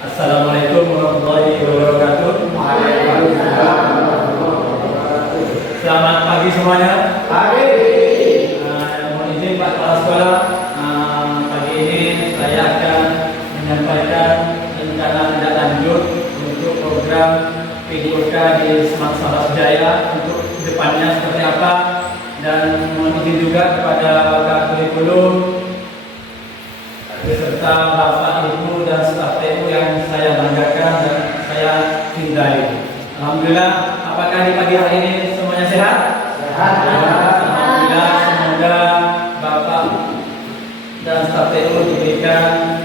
Assalamualaikum warahmatullahi wabarakatuh. Selamat pagi semuanya. Mohon izin Pak Kepala Sekolah, pagi ini saya akan menyampaikan rencana tindak lanjut untuk program PJOK di Semarang Sabas Jaya untuk depannya seperti apa, dan mohon izin juga kepada Wakil Kurikulum beserta Bapak, Ibu, dan staf TU yang saya banggakan dan saya cintai. Alhamdulillah, apakah di pagi hari ini semuanya sehat? Sehat. Alhamdulillah, semoga Bapak dan staf TU diberikan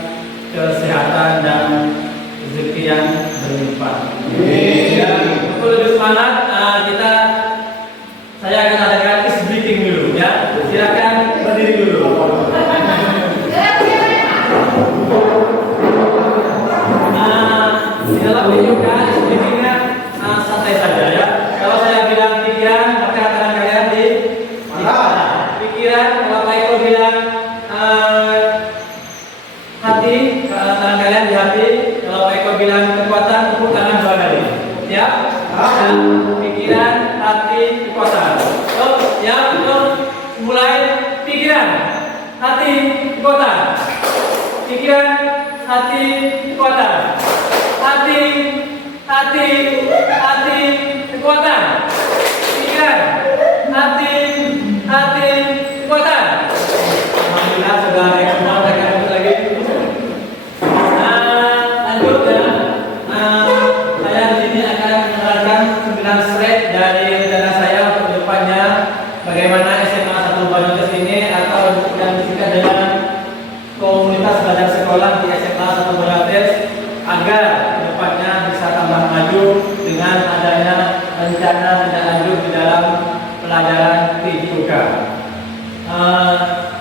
kesehatan dan rezeki yang berlimpah. Ya, untuk lebih semangat, saya akan adakan is briefing dulu ya. Silakan berdiri dulu. Di dalam video kan briefingnya santai saja ya. Kalau saya bilang pikiran, maka tangan kalian di mana? Pikiran. Kalau Pak Eko bilang hati, tangan kalian di hati. Kalau Pak Eko bilang kekuatan, tepuk tangan 2 kali. Ya. Pikiran, hati, kekuatan. Ya, mulai. Pikiran, hati, kekuatan. Pikiran, hati, kekuatan. Hati, kekuatan. Pikiran, hati, kekuatan. Alhamdulillah sudah ada semua, saya lanjut lagi. Lanjut ya. Saya di sini akan menerangkan 9 slide dari rencana saya untuk depannya, bagaimana SMA 1 Banyuwangi ini atau yang disingkat dengan komunitas belajar sekolah di SMA 1 Banyuwangi agar kedepannya bisa tambah maju dengan adanya rencana tindak lanjut di dalam pelajaran PJOK.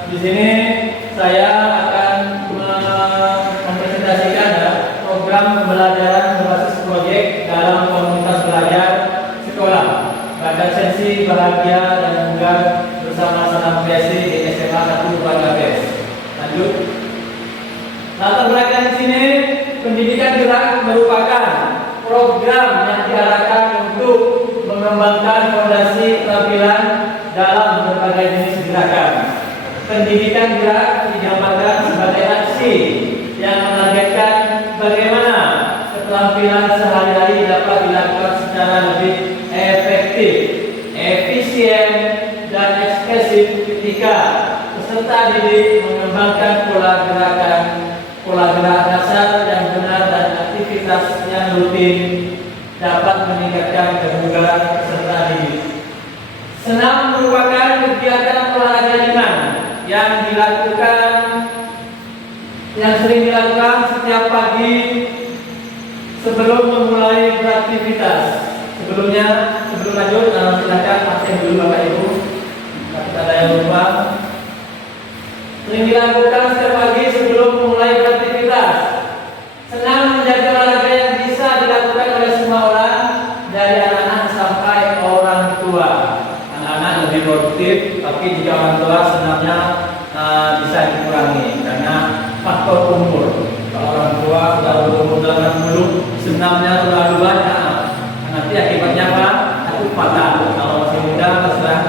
Di sini saya akan mempresentasikan program pembelajaran berbasis proyek dalam komunitas belajar sekolah, pada sensi bahagia dan bangga bersama senam kreasi di SMA 1 Banyuwangi. Lanjut. Latar belakang di sini, pendidikan gerak merupakan program yang diarahkan untuk mengembangkan fondasi keterampilan dalam berbagai jenis gerakan. Pendidikan gerak digambarkan sebagai aksi yang menargetkan bagaimana keterampilan sehari-hari dapat dilakukan secara lebih efektif, efisien, dan ekspresif ketika peserta didik mengembangkan pola gerak dasar yang benar dan aktivitas yang rutin dapat meningkatkan kebugaran peserta didik. Senam merupakan kegiatan olahraga ringan yang sering dilakukan setiap pagi sebelum memulai beraktivitas. Sebelum lanjut, silakan absen dulu Bapak Ibu. Tidak ada yang lupa. Sering dilakukan setiap pagi sebelum memulai beraktivitas. Senam menjadi olahraga yang bisa dilakukan oleh semua orang, dari anak-anak sampai orang tua. Anak-anak lebih produktif, tapi jika orang tua senamnya bisa dikurangi karena faktor umur. Kalau orang tua sudah berumur 80, senamnya terlalu banyak, nanti akibatnya apa? Takut patah. Kalau masih muda, terserah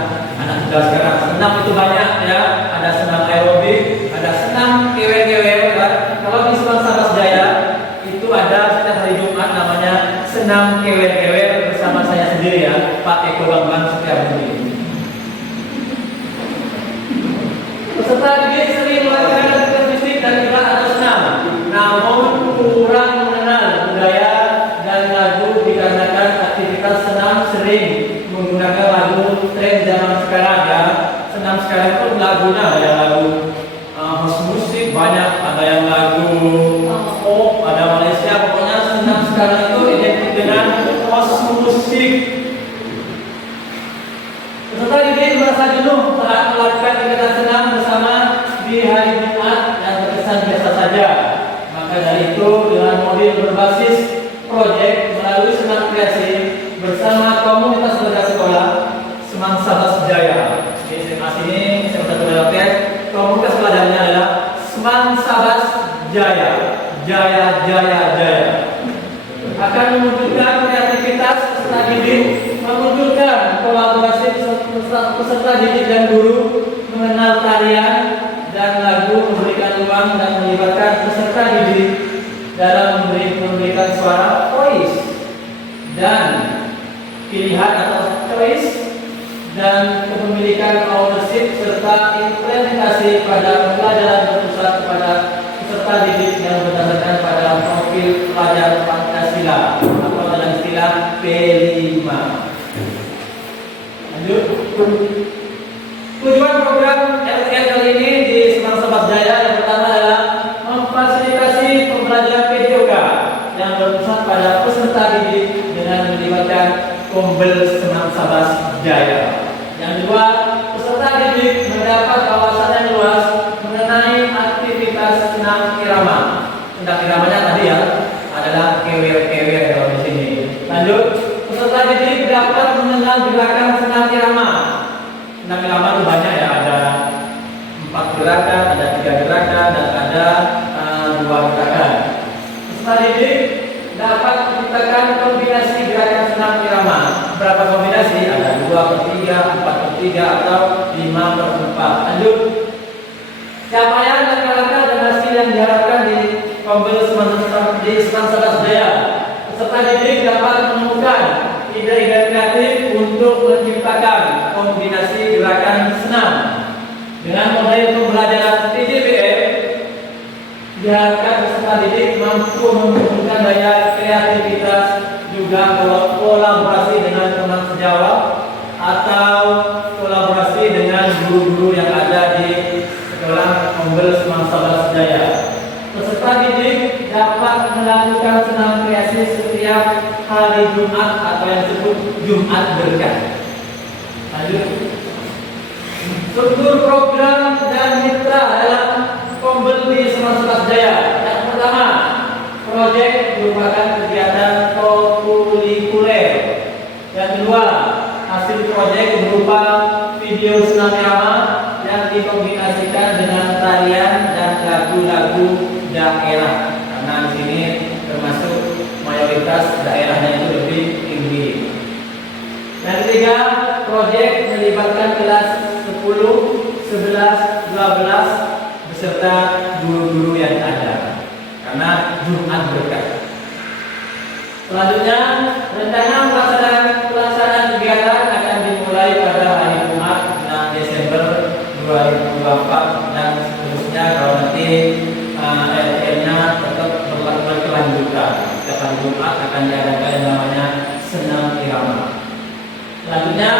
anak muda sekarang. Senam itu banyak ya. Ada senam aerobik, ada senam kewer-kewer. Kalau di Semarang Sabas Jaya itu ada setiap hari Jumat namanya senam kewer-kewer bersama saya sendiri ya, Pak Eko Bambang Setiabudi. Peserta didik sering melakukan aktivitas fisik dan gerak atau senam, namun kurang mengenal budaya dan lagu dikarenakan aktivitas senam sering menggunakan lagu tren zaman sekarang ya. Senam sekarang itu lagunya ada yang lagu house musik banyak, ada yang lagu pop, ada Malaysia. Pokoknya senam sekarang itu identik dengan house musik. Peserta didik merasa jenuh saat melakukan kegiatan senam bersama di hari Jumat yang terkesan biasa saja. Maka dari itu, dengan model berbasis proyek melalui senam kreasi bersama komunitas belajar sekolah Semarang Sabas Jaya. Di SMA sini, SMA 1 Banyuwangi, komunitas belajarnya adalah Semarang Sabas Jaya. Jaya, Jaya, Jaya. peserta didik dan guru mengenal tarian dan lagu, memberikan ruang dan melibatkan peserta didik dalam memberikan suara voice dan pilihan atau choice dan kepemilikan ownership serta implementasi pada pembelajaran berpusat kepada peserta didik yang berdasarkan pada profil pelajar Pancasila atau dalam istilah P5. Lanjut. Tujuan program LTN kali ini di Semarang Sabak Jaya yang pertama adalah memfasilitasi pembelajaran PJOK yang berpusat pada peserta didik dengan melibatkan Kombel Semarang Sabak Jaya. Yang kedua, peserta didik mendapat wawasan yang luas mengenai aktivitas senam irama. Senam iramanya tadi ya adalah kewer-kewer kalau di sini. Lanjut, peserta didik dapat mengenal gerakan senam irama. Senam irama itu banyak ya, ada 4 gerakan, ada 3 gerakan, dan ada 2 gerakan. Peserta didik dapat menciptakan kombinasi gerakan senam irama. Berapa kombinasi? Ada 2/3, 4/3, atau 5/4. Lanjut. Capaian langkah-langkah dan hasil yang diharapkan di Kombel Semarang Sabak Jaya. Peserta didik dapat menemukan ide-ide kreatif untuk menciptakan kombinasi gerakan senam. Dengan model pembelajaran TJBM, diharapkan peserta didik mampu menunjukkan daya kreativitas, juga kolaborasi dengan teman sejawat atau kolaborasi dengan guru-guru yang ada di sekolah Kombel Semarang Sabak Jaya. Peserta didik dapat melakukan senam kreasi setiap hari Jumat atau yang disebut Jumat Berkah. Lanjut. Struktur program dan mitra dalam Kombel di Semarang Sabak Jaya. Yang pertama, proyek merupakan kegiatan kokurikuler. Yang kedua, hasil proyek berupa video senam irama yang dikombinasikan dengan tarian dan lagu-lagu daerah. Karena di sini termasuk mayoritas daerahnya itu lebih tinggi. Yang ketiga, proyek melibatkan kelas 10, 11, 12 beserta guru-guru yang ada. Karena Jumat Berkah. Selanjutnya, rencana pelaksanaan kegiatan akan dimulai pada hari Jumat 6 Desember 2024 dan seterusnya kalau nanti LTN-nya tetap berkelanjutan. Setiap hari Jumat akan diadakan yang namanya senam irama. Selanjutnya,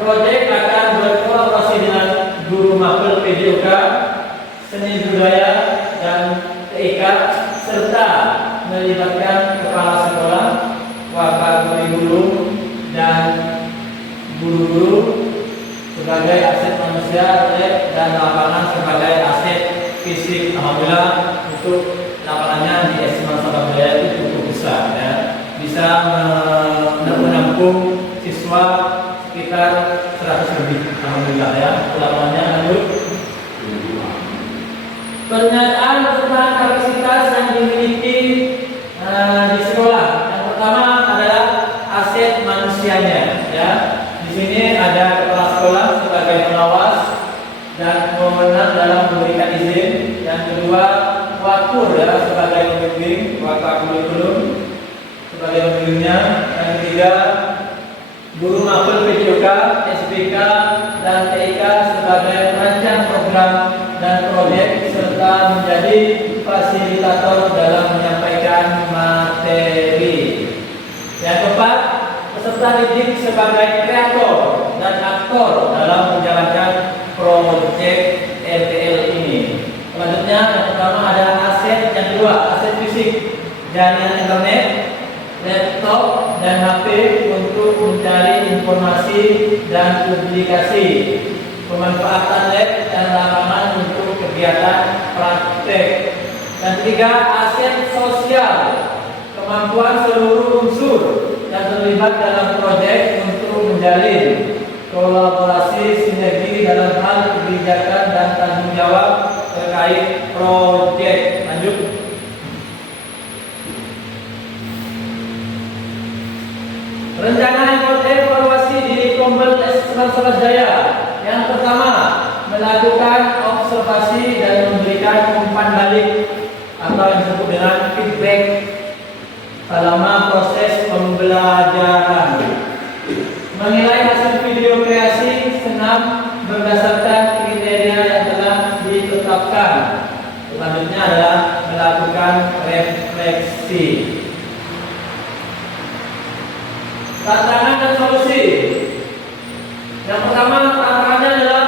proyek akan berkolaborasi dengan guru mapel PJOK, seni budaya dan TIK serta melibatkan kepala sekolah, wakakurikulum dan guru-guru sebagai aset manusia dan lapangan sebagai aset fisik. Alhamdulillah untuk lapangannya di Semarang Sabak Jaya itu cukup besar ya, bisa menampung siswa sekitar 100 lebih. Alhamdulillah ya, lapangannya. Lanjut. Pernyataan tentang kapasitas yang dimiliki di sekolah. Yang pertama adalah aset manusianya. Ya, di sini ada kepala sekolah sebagai pengawas dan pemenang dalam memberikan izin. Yang kedua, wakur ya sebagai pembimbing, wakakurikulum sebagai pembimbingnya. Yang ketiga, guru mapel PJOK, SPK dan TIK sebagai perancang program dan proyek serta menjadi fasilitator dalam menyampaikan materi. Yang keempat, peserta didik sebagai kreator dan aktor dalam menjalankan proyek LTL ini. Selanjutnya, yang pertama ada aset, yang kedua aset fisik, jaringan internet, laptop dan HP untuk mencari informasi dan publikasi, pemanfaatan lab dan lapangan untuk kegiatan praktek. Dan ketiga, aset sosial, kemampuan seluruh unsur yang terlibat dalam proyek untuk menjalin kolaborasi sinergi dalam hal kebijakan dan tanggung jawab terkait proyek. Lanjut. Rencana evaluasi di Kombel Sobat Jaya. Yang pertama, melakukan observasi dan memberikan umpan balik atau yang disebut dengan feedback selama proses pembelajaran. Menilai hasil video kreasi senam berdasarkan kriteria yang telah ditetapkan. Selanjutnya adalah melakukan refleksi. Tantangan dan solusi. Yang pertama, tantangannya adalah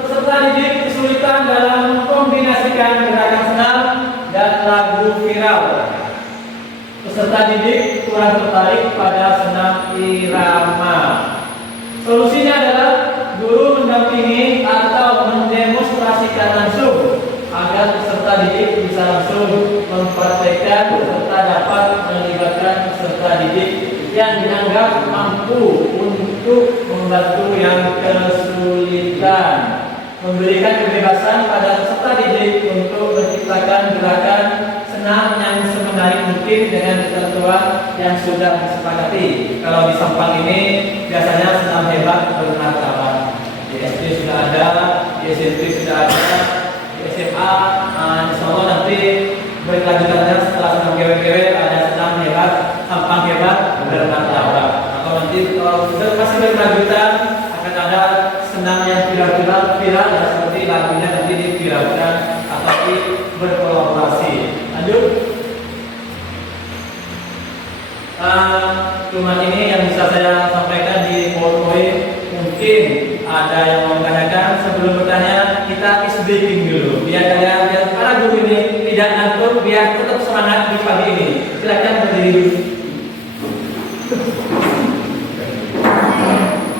peserta didik kesulitan dalam mengkombinasikan gerakan senam dan lagu viral. Peserta didik kurang tertarik pada senam irama. Solusinya adalah guru mendampingi atau mendemonstrasikan langsung agar peserta didik bisa langsung mempraktekkan serta dapat melibatkan peserta didik yang dianggap mampu untuk membantu yang kesulitan. Memberikan kebebasan pada peserta didik untuk menciptakan gerakan senam yang semenarik mungkin dengan ketentuan yang sudah disepakati. Kalau di Sampang ini biasanya senam hebat bermartabat. Di SD sudah ada, di SMP sudah ada, di SMA insya Allah nanti berkelanjutannya setelah senam GWGW ada senam hebat, Sampang hebat bermartabat. Atau nanti kalau masih berkelanjutan akan ada senam yang viral ya, seperti lagunya nanti diviralkan atau berkolaborasi. Lanjut. Cuma ini yang bisa saya sampaikan di PowerPoint. Mungkin ada yang mau bertanyakan. Sebelum bertanya, kita is breaking dulu. Biar para guru ini tidak ngantuk, biar tetap semangat di pagi ini. Silakan berdiri dulu.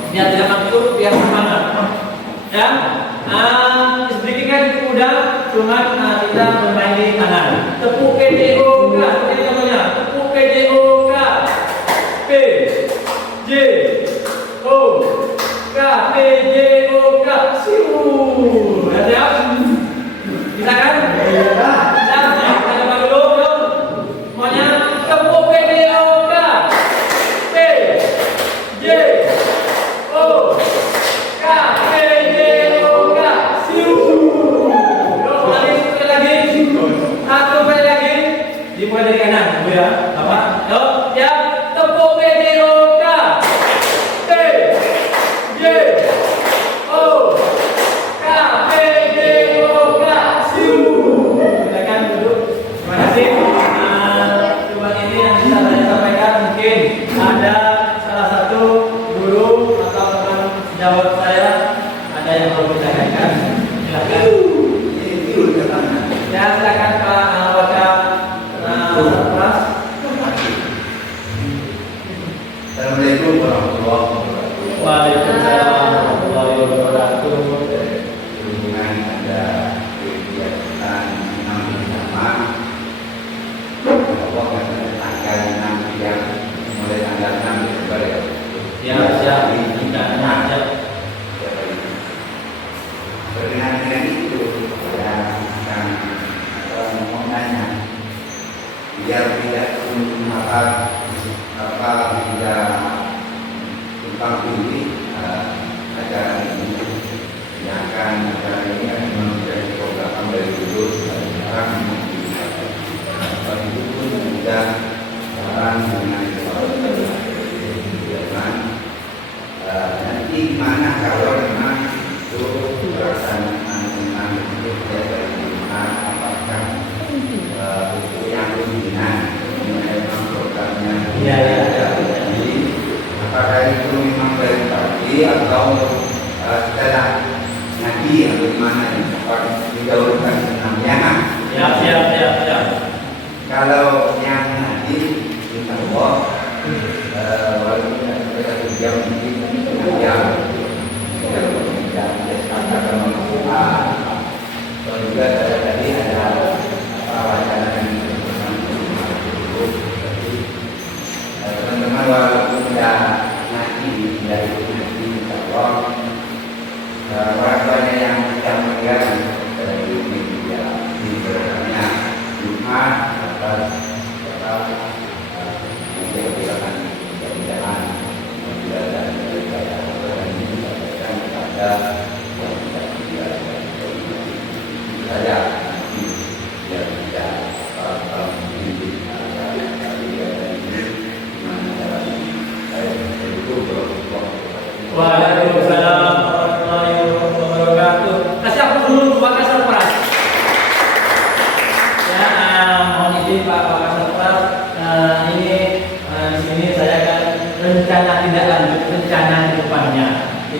Biar tidak ngantuk, biar semangat. Ya, is breaking kan udah, cuma kita bermain di tangan. Tepuk PJOK, seperti namanya. Tepuk PJOK. P J O K P J O K. Siu. Ya, bisa kan? Iya. Ya, kita coba dulu dong. Semuanya tepuk PJOK. P J O K P J O K. Siu. Satu kali lagi, dimulai dari kanan, ya. Apa? Yuk, ya. Tepuk PJOK. T J O K P J O K. Siu. Silakan duduk. Terima kasih. Cuma ini yang bisa saya sampaikan. Mungkin ada salah satu guru atau teman sejawat saya ada yang mau bertanyakan. Silakan. Ya, silakan Pak Wakil Mas. Assalamualaikum warahmatullahi wabarakatuh. Waalaikumsalam warahmatullahi wabarakatuh. Hubungan ada kegiatan enam bersama. Allah akan tanggal 6 yang mulai tanggal 6 Desember ya. Ya, siap. Tidak ada. Berkenaan dengan itu, saya akan mau nanya, biar tidak tidak tumpang tindih acara ini, yang akan acara ini akan menjadi program dari dulu sekarang itu pun sudah saran dengan nanti gimana kalau memang itu pelaksanaan tentang itu dari mana, apakah yang pimpinan memang programnya apakah itu memang dari pagi atau setelah ngaji atau gimana didahulukan senamnya? Ya. Kalau yang ngaji insya Allah walaupun kita jam mungkin jam akan mengumpulkan. Kalau juga tadi ada wacana yang teman-teman walaupun sudah ngaji dari ngaji insya Allah orang tuanya yang sedang melihat dari media di programnya Jumat atau kita akan jalan-jalan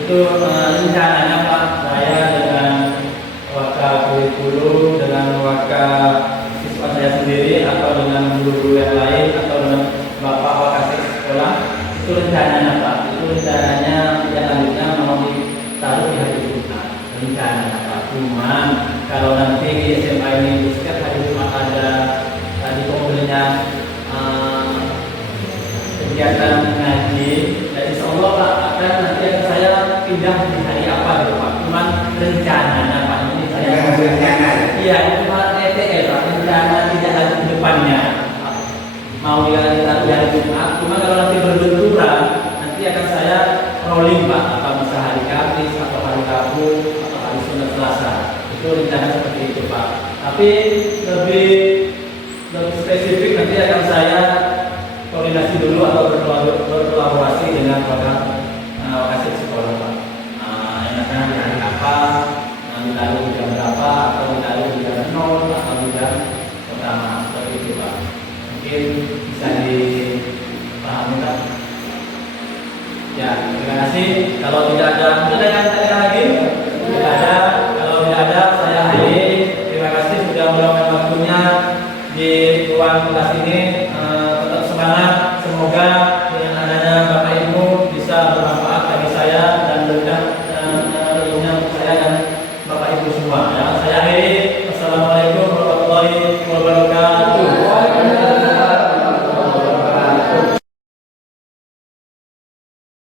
Itu rencananya Pak, saya dengan kurikulum, dengan siswa saya sendiri, atau dengan guru-guru yang lain, atau dengan bapak wakasek sekolah, itu rencananya Pak. Itu rencananya yang lanjutnya mau ditaruh di hari Jumat. Rencananya Pak. Cuma kalau nanti di SMA ini setiap hari Jumat ada tadi komponennya kegiatan ngaji, dan insya Allah Pak akan nanti saya pindah di hari apa gitu Pak. Cuman rencananya Pak ini saya rencana. iya itu Pak ETS Pak, rencana tidak lanjut ke depannya Pak. Mau dilanjutkan di hari Jumat, cuma kalau nanti berbenturan nanti akan saya rolling Pak, apa bisa hari Kamis atau hari Rabu atau hari Senin Selasa. Itu rencana seperti itu Pak. Tapi lebih spesifik nanti akan saya koordinasi dulu atau berkolaborasi dengan wakasek sekolah Pak. Enaknya di hari apa, ditaruh di jam berapa, atau ditaruh di jam 0 atau di jam pertama, seperti itu Pak. Mungkin bisa dipahami Pak. Ya, terima kasih. Kalau tidak ada, mungkin ada yang tanya lagi? Tidak ada. Kalau tidak ada, saya akhiri. Terima kasih sudah meluangkan waktunya di ruang kelas ini. Tetap semangat. Semoga